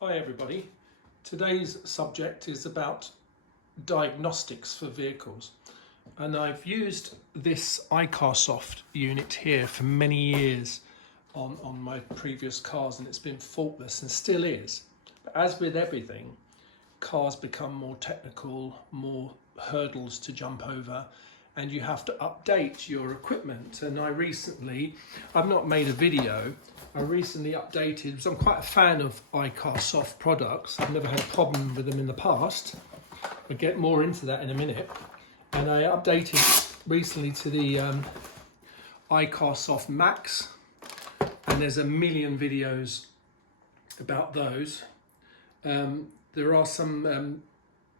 Hi everybody. Today's subject is about diagnostics for vehicles, and I've used this icarsoft unit here for many years on my previous cars, and it's been faultless and still is. But as with everything, cars become more technical, more hurdles to jump over, and you have to update your equipment. And I've not made a video, I recently updated, because I'm quite a fan of icarsoft products. I've never had a problem with them in the past. I'll get more into that in a minute. And I updated recently to the icarsoft Max, and there's a million videos about those. There are some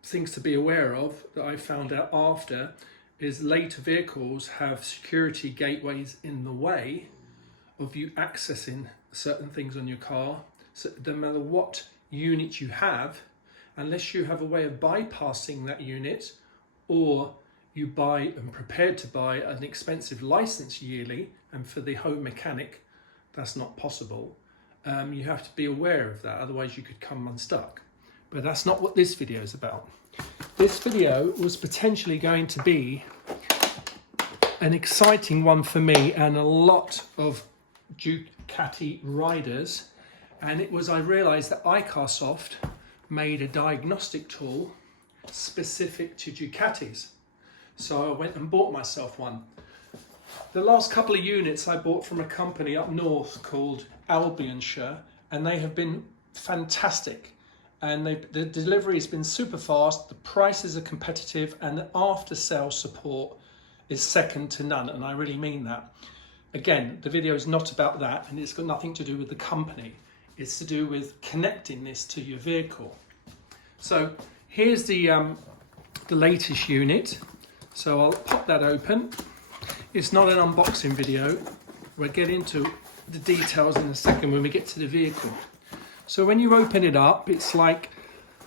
things to be aware of that I found out after, is later vehicles have security gateways in the way of you accessing certain things on your car. So no matter what unit you have, unless you have a way of bypassing that unit, or you buy and prepared to buy an expensive license yearly, and for the home mechanic that's not possible, you have to be aware of that, otherwise you could come unstuck. But that's not what this video is about. This video was potentially going to be an exciting one for me and a lot of Ducati riders, and I realized that icarsoft made a diagnostic tool specific to Ducatis, so I went and bought myself one. The last couple of units I bought from a company up north called Albionshire, and they have been fantastic, and the delivery has been super fast, the prices are competitive, and the after sales support is second to none, and I really mean that. Again, the video is not about that, and it's got nothing to do with the company. It's to do with connecting this to your vehicle. So here's the latest unit. So I'll pop that open. It's not an unboxing video. We'll get into the details in a second when we get to the vehicle. So when you open it up, it's like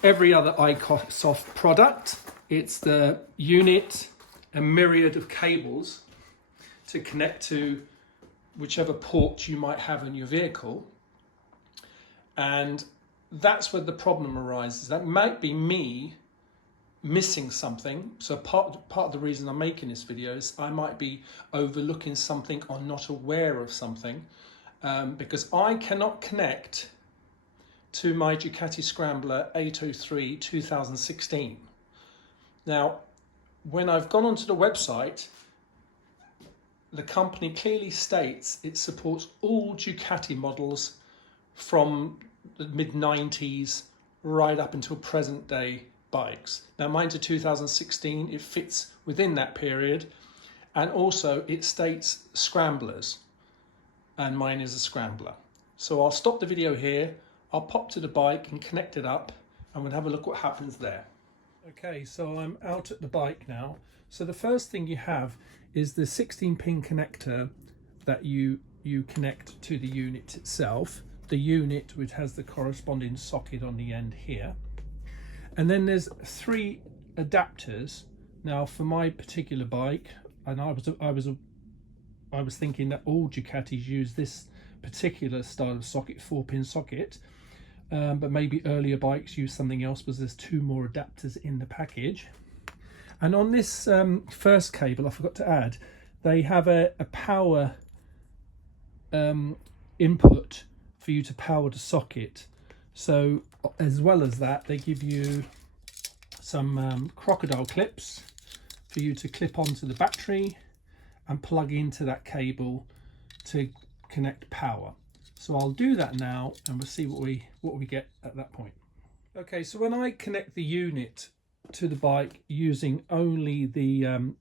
every other icarsoft product. It's the unit, a myriad of cables to connect to whichever port you might have in your vehicle. And that's where the problem arises. That might be me missing something. So part of the reason I'm making this video is I might be overlooking something or not aware of something, because I cannot connect to my Ducati Scrambler 803 2016. Now, when I've gone onto the website, the company clearly states it supports all Ducati models from the mid-90s right up until present day bikes. Now mine's a 2016, it fits within that period, and also it states Scramblers, and mine is a Scrambler. So I'll stop the video here, I'll pop to the bike and connect it up, and we'll have a look what happens there. Okay, so I'm out at the bike now. So the first thing you have is the 16-pin connector that you connect to the unit itself. The unit which has the corresponding socket on the end here. And then there's 3 adapters. Now for my particular bike, and I was thinking that all Ducatis use this particular style of socket, 4-pin socket. But maybe earlier bikes use something else, because there's 2 more adapters in the package. And on this first cable, I forgot to add, they have a power input for you to power the socket. So as well as that, they give you some crocodile clips for you to clip onto the battery and plug into that cable to connect power. So I'll do that now, and we'll see what we get at that point. Okay, so when I connect the unit to the bike using only the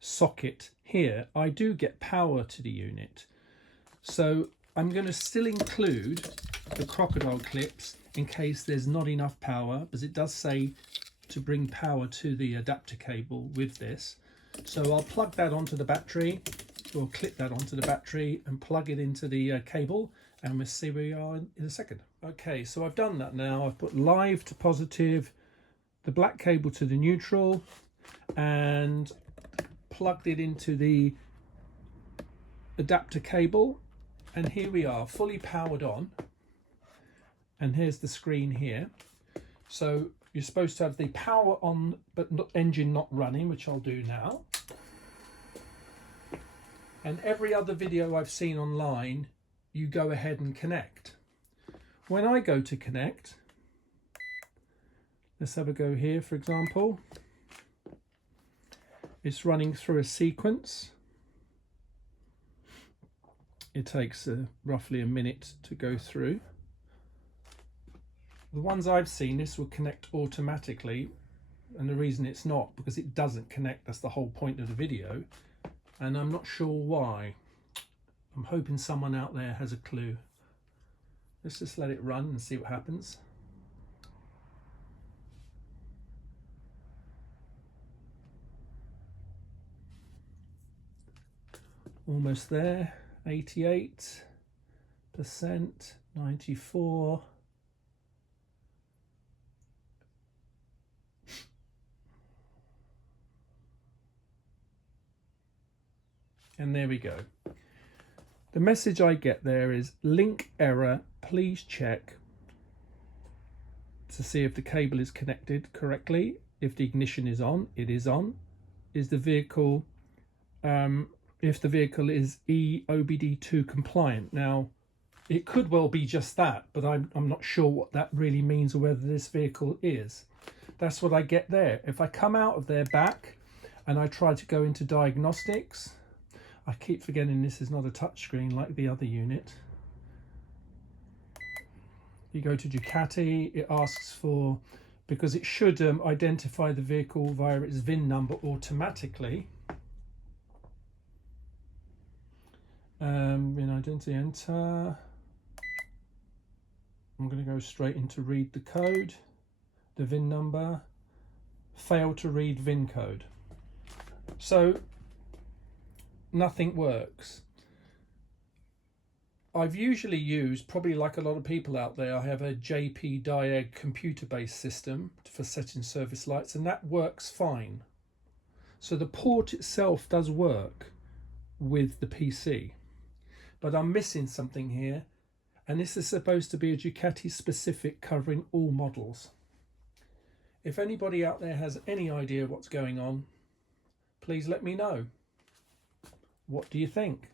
socket here, I do get power to the unit. So I'm going to still include the crocodile clips in case there's not enough power, because it does say to bring power to the adapter cable with this. So I'll plug that onto the battery, or clip that onto the battery and plug it into the cable, and we'll see where we are in a second. Okay, so I've done that now. I've put live to positive, the black cable to the neutral, and plugged it into the adapter cable, and here we are, fully powered on. and here's the screen here. So you're supposed to have the power on but engine not running, which I'll do now. And every other video I've seen online, you go ahead and connect. When I go to connect, let's have a go here, for example. It's running through a sequence. It takes roughly a minute to go through. The ones I've seen, this will connect automatically, and the reason it's not, because it doesn't connect. That's the whole point of the video, and I'm not sure why. I'm hoping someone out there has a clue. Let's just let it run and see what happens. Almost there. 88%, 94%. And there we go. The message I get there is link error, please check to see if the cable is connected correctly. If the ignition is on, it is on. Is the vehicle, if the vehicle is EOBD2 compliant. Now, it could well be just that, but I'm not sure what that really means or whether this vehicle is. That's what I get there. If I come out of there back and I try to go into diagnostics, I keep forgetting this is not a touchscreen like the other unit. You go to Ducati, it asks for, because it should identify the vehicle via its VIN number automatically. VIN identity, enter. I'm going to go straight into read the code, the VIN number, fail to read VIN code. So nothing works. I've usually used, probably like a lot of people out there, I have a JP Diag computer-based system for setting service lights, and that works fine. So the port itself does work with the PC, but I'm missing something here, and this is supposed to be a Ducati specific covering all models. If anybody out there has any idea what's going on, please let me know. What do you think?